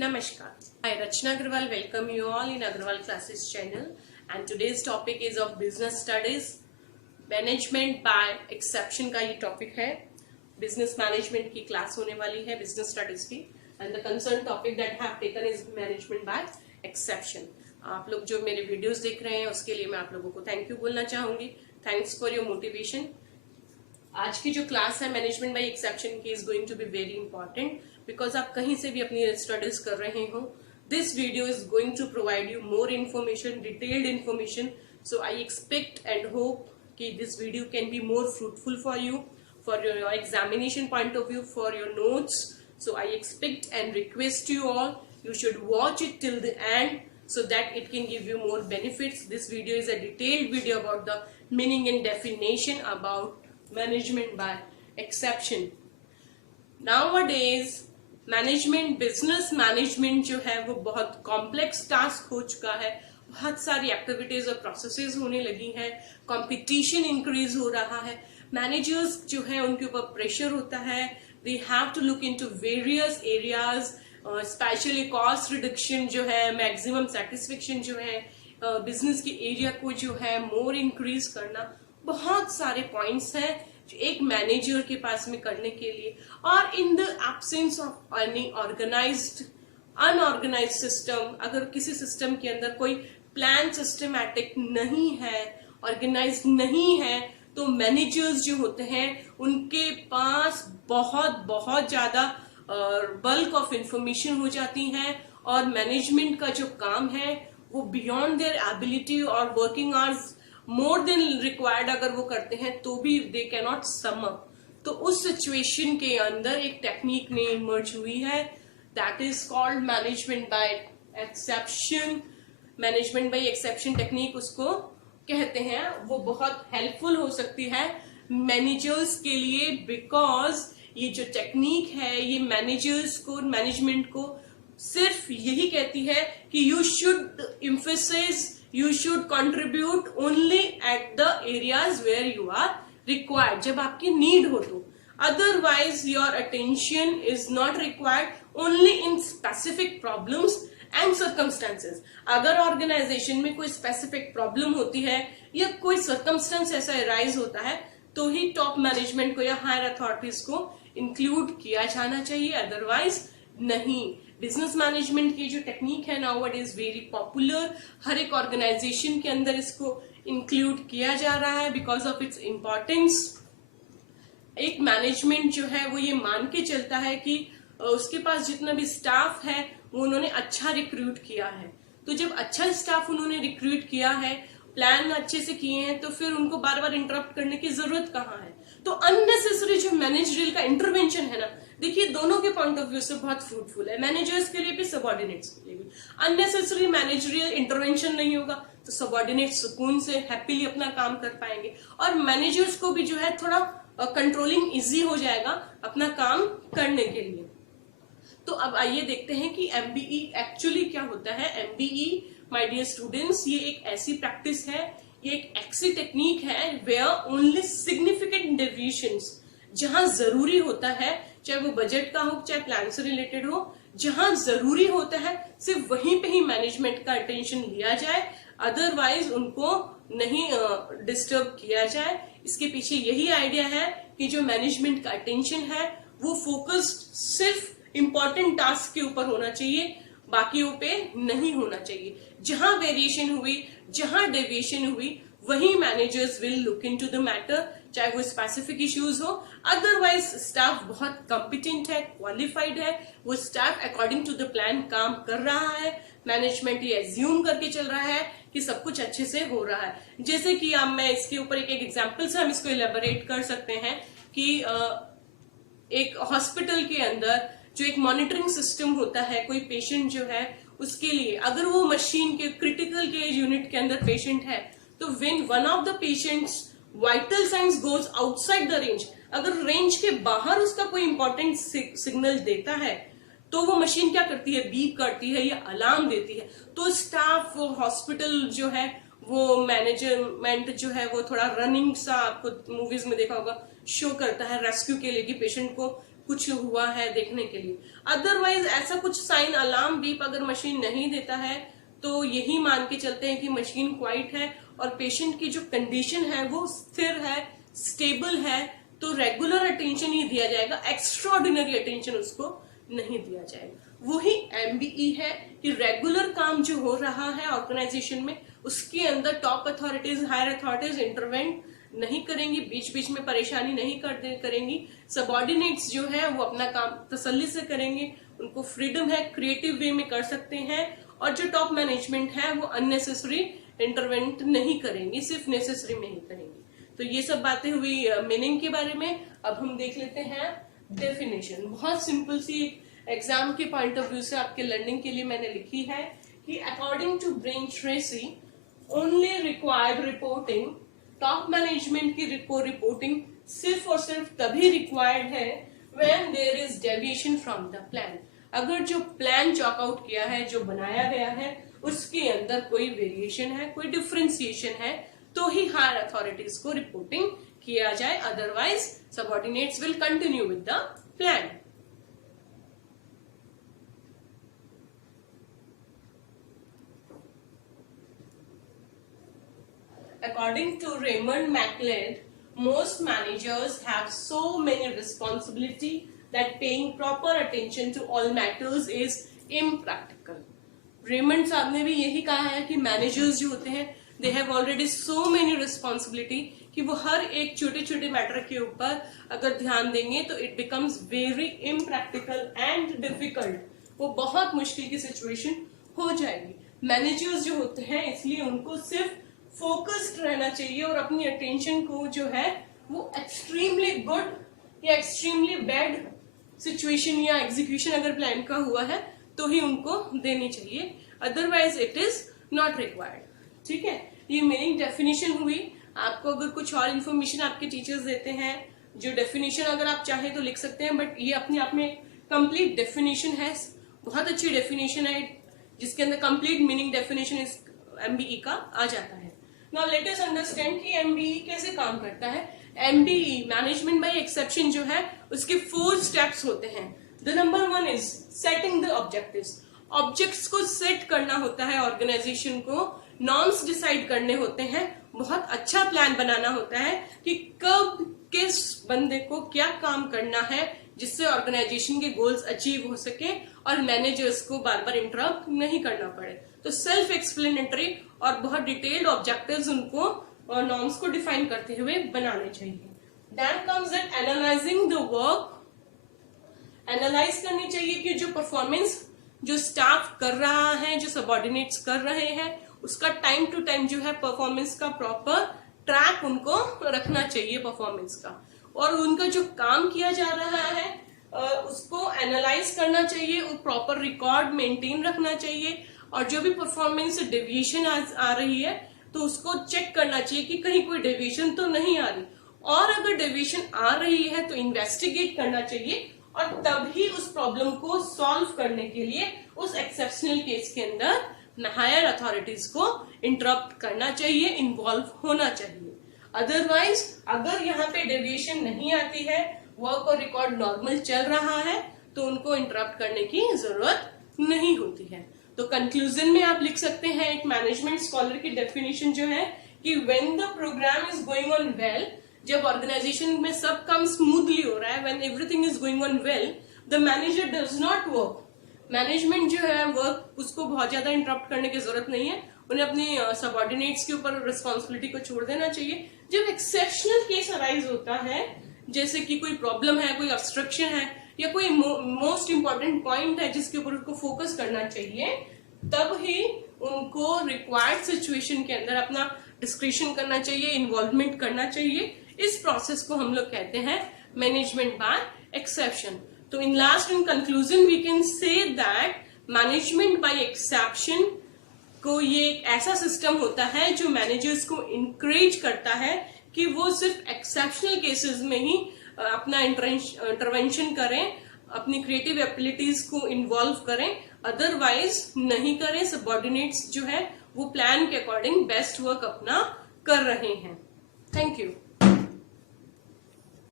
Namaskar. Hi, Rachna Agarwal. Welcome you all in Agarwal Classes channel. And today's topic is of business studies. Management by exception का ये topic है. Business management की class होने वाली है business studies की. And the concerned topic that I have taken is management by exception. आप लोग जो मेरे videos देख रहे हैं उसके लिए मैं आप लोगों को thank you बोलना चाहूंगी. Thanks for your motivation. आज की जो क्लास है मैनेजमेंट बाय एक्सेप्शन की is going to be very important because आप कहीं से भी अपनी स्टडीज कर रहे हो. This video is going to provide you more information, detailed information. So I expect and hope कि this video can be more fruitful for you, for your examination point of view, for your notes. So I expect and request you all, you should watch it till the end so that it can give you more benefits. This video is a detailed video about the meaning and definition about management by exception. Nowadays management, business management जो है वो बहुत complex task हो चुका है. बहुत सारी activities और processes होने लगी हैं. Competition increase हो रहा है. Managers जो है उनके ऊपर pressure होता है. They have to look into various areas. Specially cost reduction जो है, मैक्सिमम सेटिस्फेक्शन जो है, बिजनेस के एरिया को जो है मोर इंक्रीज करना, बहुत सारे पॉइंट्स हैं जो एक मैनेजर के पास में करने के लिए. और in the absence of any organised unorganised system, अगर किसी सिस्टम के अंदर कोई प्लान सिस्टमैटिक नहीं है, ऑर्गेनाइज्ड नहीं है, तो मैनेजर्स जो होते हैं उनके पास बहुत ज्यादा बल्क ऑफ इंफॉर्मेशन हो जाती हैं और मैनेजमेंट का जो काम है वो बियॉन्ड देयर एबिलिटी और working hours more than required अगर वो करते हैं तो भी they can not sum up. तो उस सिचुएशन के अंदर एक टेक्निक ने इमर्ज हुई है, that is called management by exception. Management by exception technique उसको कहते हैं. वो बहुत हेल्पफुल हो सकती है मैनेजर्स के लिए बिकॉज ये जो टेक्निक है ये मैनेजर्स को, मैनेजमेंट को सिर्फ यही कहती है कि you should emphasise, you should contribute only at the areas where you are required, जब आपकी नीड हो तो. Otherwise your attention is not required only in specific problems and circumstances. अगर ऑर्गेनाइजेशन में कोई स्पेसिफिक प्रॉब्लम होती है या कोई सर्कमस्टांस ऐसा अराइज होता है तो ही टॉप मैनेजमेंट को या हायर अथॉरिटीज को इंक्लूड किया जाना चाहिए, अदरवाइज नहीं. बिजनेस मैनेजमेंट की जो टेक्निक है नाउअडेज वेरी पॉपुलर. हर एक ऑर्गेनाइजेशन के अंदर इसको इंक्लूड किया जा रहा है बिकॉज ऑफ इट्स इम्पोर्टेंस. एक मैनेजमेंट जो है वो ये मान के चलता है कि उसके पास जितना भी स्टाफ है वो उन्होंने अच्छा रिक्रूट किया है. तो जब अच्छा स्टाफ उन्होंने रिक्रूट किया है, प्लान अच्छे से किए हैं, तो फिर उनको बार बार इंटरप्ट करने की जरूरत कहाँ है. तो अननेसेसरी जो मैनेजरियल का इंटरवेंशन है ना, देखिए दोनों के पॉइंट ऑफ व्यू से बहुत फ्रूटफुल है, मैनेजर्स के लिए भी सबऑर्डिनेट्स के लिए भी. अननेसेसरी मैनेजरियल इंटरवेंशन नहीं होगा तो सबऑर्डिनेट सुकून से हैप्पीली अपना काम कर पाएंगे और मैनेजर्स को भी जो है थोड़ा कंट्रोलिंग इजी हो जाएगा अपना काम करने के लिए. तो अब आइए देखते हैं कि एमबीई एक्चुअली क्या होता है. एमबीई माय डियर स्टूडेंट्स, ये एक ऐसी प्रैक्टिस है, ये एक ऐसी टेक्निक है वेयर ओनली सिग्निफिकेंट डेविएशंस, जहां जरूरी होता है, चाहे वो बजट का हो चाहे प्लान से रिलेटेड हो, जहां जरूरी होता है सिर्फ वहीं पे ही मैनेजमेंट का अटेंशन लिया जाए, अदरवाइज उनको नहीं डिस्टर्ब किया जाए. इसके पीछे यही आइडिया है कि जो मैनेजमेंट का अटेंशन है वो फोकस्ड सिर्फ इंपॉर्टेंट टास्क के ऊपर होना चाहिए, बाकियों पे नहीं होना चाहिए. जहां वेरिएशन हुई, जहां डेविएशन हुई, वही managers will look into the matter, चाहे वो स्पेसिफिक इश्यूज हो. अदरवाइज स्टाफ बहुत कॉम्पिटेंट है, क्वालिफाइड है, वो staff according to the plan काम कर रहा है. मैनेजमेंट ये एज्यूम करके चल रहा है कि सब कुछ अच्छे से हो रहा है. जैसे कि अब मैं इसके ऊपर एक एग्जाम्पल से हम इसको इलेबोरेट कर सकते हैं कि एक हॉस्पिटल के अंदर जो एक मॉनिटरिंग सिस्टम होता है, कोई पेशेंट जो है उसके लिए, अगर वो मशीन के क्रिटिकल केयर यूनिट के अंदर पेशेंट है तो when one of the patients vital science goes outside the range, अगर रेंज के बाहर उसका कोई इंपॉर्टेंट सिग्नल देता है तो वो मशीन क्या करती है, बीप करती है या अलार्म देती है. तो स्टाफ, हॉस्पिटल जो है वो मैनेजमेंट जो है वो थोड़ा रनिंग सा, आपको मूवीज में देखा होगा, शो करता है रेस्क्यू के लिए कि पेशेंट को कुछ हुआ है देखने के लिए। अदरवाइज ऐसा कुछ साइन अलार्म बीप अगर मशीन नहीं देता है तो यही मान के चलते हैं कि मशीन क्वाइट है और पेशेंट की जो कंडीशन है वो स्थिर है, स्टेबल है, तो रेगुलर अटेंशन ही दिया जाएगा, एक्स्ट्राऑर्डिनरी अटेंशन उसको नहीं दिया जाएगा। वही MBE है कि रेगुलर काम जो हो रहा है ऑर्गेनाइजेशन में उसके अंदर टॉप अथॉरिटीज, हायर अथॉरिटीज इंटरवेंट नहीं करेंगी, बीच बीच में परेशानी नहीं करेंगी। सबऑर्डिनेट्स जो है वो अपना काम तसल्ली से करेंगे, उनको फ्रीडम है, क्रिएटिव वे में कर सकते हैं, और जो टॉप मैनेजमेंट है वो अननेसेसरी इंटरवेंट नहीं करेंगी, सिर्फ नेसेसरी में ही करेंगी। तो ये सब बातें हुई मीनिंग के बारे में। अब हम देख लेते हैं डेफिनेशन। बहुत सिंपल सी एग्जाम के पॉइंट ऑफ व्यू से आपके लर्निंग के लिए मैंने लिखी है कि according to Brian Tracy only required reporting, top management की रिपोर्टिंग सिर्फ और सिर्फ तभी रिक्वायर्ड है when there is deviation from the plan. अगर जो प्लान चॉक आउट किया है, जो बनाया गया है, उसके अंदर कोई वेरिएशन है, कोई डिफरेंशिएशन है, तो ही हायर अथॉरिटीज को रिपोर्टिंग किया जाए, otherwise subordinates will continue with the plan. According to Raymond McLeod, most managers have so many responsibility that paying proper attention to all matters is impractical. Raymond साहब ने भी यही कहा है कि मैनेजर्स जो होते हैं they have already so many responsibility कि वो हर एक छोटे छोटे मैटर के ऊपर अगर ध्यान देंगे तो it becomes very impractical and difficult. वो बहुत मुश्किल की सिचुएशन हो जाएगी। मैनेजर्स जो होते हैं इसलिए उनको सिर्फ फोकस्ड रहना चाहिए और अपनी अटेंशन को जो है वो एक्सट्रीमली गुड या एक्सट्रीमली बैड सिचुएशन या एग्जीक्यूशन अगर प्लान का हुआ है तो ही उनको देनी चाहिए, otherwise it is not required. ठीक है, ये मीनिंग डेफिनेशन हुई। आपको अगर कुछ और इन्फॉर्मेशन आपके टीचर्स देते हैं, जो डेफिनेशन अगर आप चाहें तो लिख सकते हैं, बट ये अपने आप में कंप्लीट डेफिनेशन है, बहुत अच्छी डेफिनेशन है जिसके अंदर कंप्लीट मीनिंग डेफिनेशन इस MBE का आ जाता है। नाउ लेट अस अंडरस्टैंड कि MBE कैसे काम करता है। MBE मैनेजमेंट बाय एक्सेप्शन जो है उसके 4 स्टेप्स होते हैं। The number 1 is setting the objectives. Objects को सेट करना होता है, ऑर्गेनाइजेशन को नॉर्म्स डिसाइड करने होते हैं, बहुत अच्छा प्लान बनाना होता है कि कब किस बंदे को क्या काम करना है जिससे ऑर्गेनाइजेशन के गोल्स अचीव हो सके और मैनेजर्स को बार बार इंटरप्ट नहीं करना पड़े। तो सेल्फ एक्सप्लेनेटरी और बहुत डिटेल्ड ऑब्जेक्टिव्स उनको और नॉर्म्स को डिफाइन करते हुए बनाने चाहिए। Then comes that analysing the work. Analyse करनी चाहिए कि जो परफॉर्मेंस जो स्टाफ कर रहा है, जो सबऑर्डिनेट्स कर रहे हैं, उसका टाइम टू टाइम जो है परफॉर्मेंस का प्रॉपर ट्रैक उनको रखना चाहिए परफॉर्मेंस का, और उनका जो काम किया जा रहा है उसको एनालाइज करना चाहिए, प्रॉपर रिकॉर्ड मेंटेन रखना चाहिए, और जो भी परफॉर्मेंस से डेविएशन आ रही है तो उसको चेक करना चाहिए कि कहीं कोई डेविएशन तो नहीं आ रही, और अगर डेविएशन आ रही है तो इन्वेस्टिगेट करना चाहिए और तभी उस प्रॉब्लम को सॉल्व करने के लिए उस एक्सेप्शनल केस के अंदर हायर अथॉरिटीज को इंटरप्ट करना चाहिए, इन्वॉल्व होना चाहिए। अदरवाइज अगर यहाँ पे डेविएशन नहीं आती है, वर्क और रिकॉर्ड नॉर्मल चल रहा है, तो उनको इंटरप्ट करने की जरूरत नहीं होती है। तो कंक्लूजन में आप लिख सकते हैं एक मैनेजमेंट स्कॉलर की डेफिनेशन जो है कि when the programme is going on well, जब ऑर्गेनाइजेशन में सब काम स्मूथली हो रहा है, when everything is going on well, the manager does not work. Management जो है वर्क उसको बहुत ज्यादा इंटरप्ट करने की जरूरत नहीं है, उन्हें अपनी सबऑर्डिनेट्स के ऊपर रिस्पॉन्सिबिलिटी को छोड़ देना चाहिए। जब एक्सेप्शनल केस अराइज होता है, जैसे कि कोई प्रॉब्लम है, कोई ऑब्स्ट्रक्शन है या कोई मोस्ट इंपॉर्टेंट पॉइंट है जिसके ऊपर उनको फोकस करना चाहिए, तब ही उनको रिक्वायर्ड सिचुएशन के अंदर अपना डिस्क्रिप्शन करना चाहिए, इन्वॉल्वमेंट करना चाहिए। इस प्रोसेस को हम लोग कहते हैं मैनेजमेंट बाय एक्सेप्शन। तो in last in conclusion we can say that management by exception को ये एक ऐसा सिस्टम होता है जो मैनेजर्स को इंकरेज करता है कि वो सिर्फ एक्सेप्शनल केसेस में ही अपना इंटरवेंशन करें, अपनी क्रिएटिव एबिलिटीज को इन्वॉल्व करें, अदरवाइज नहीं करें। सबऑर्डिनेट्स जो है वो प्लान के अकॉर्डिंग बेस्ट वर्क अपना कर रहे हैं। Thank you.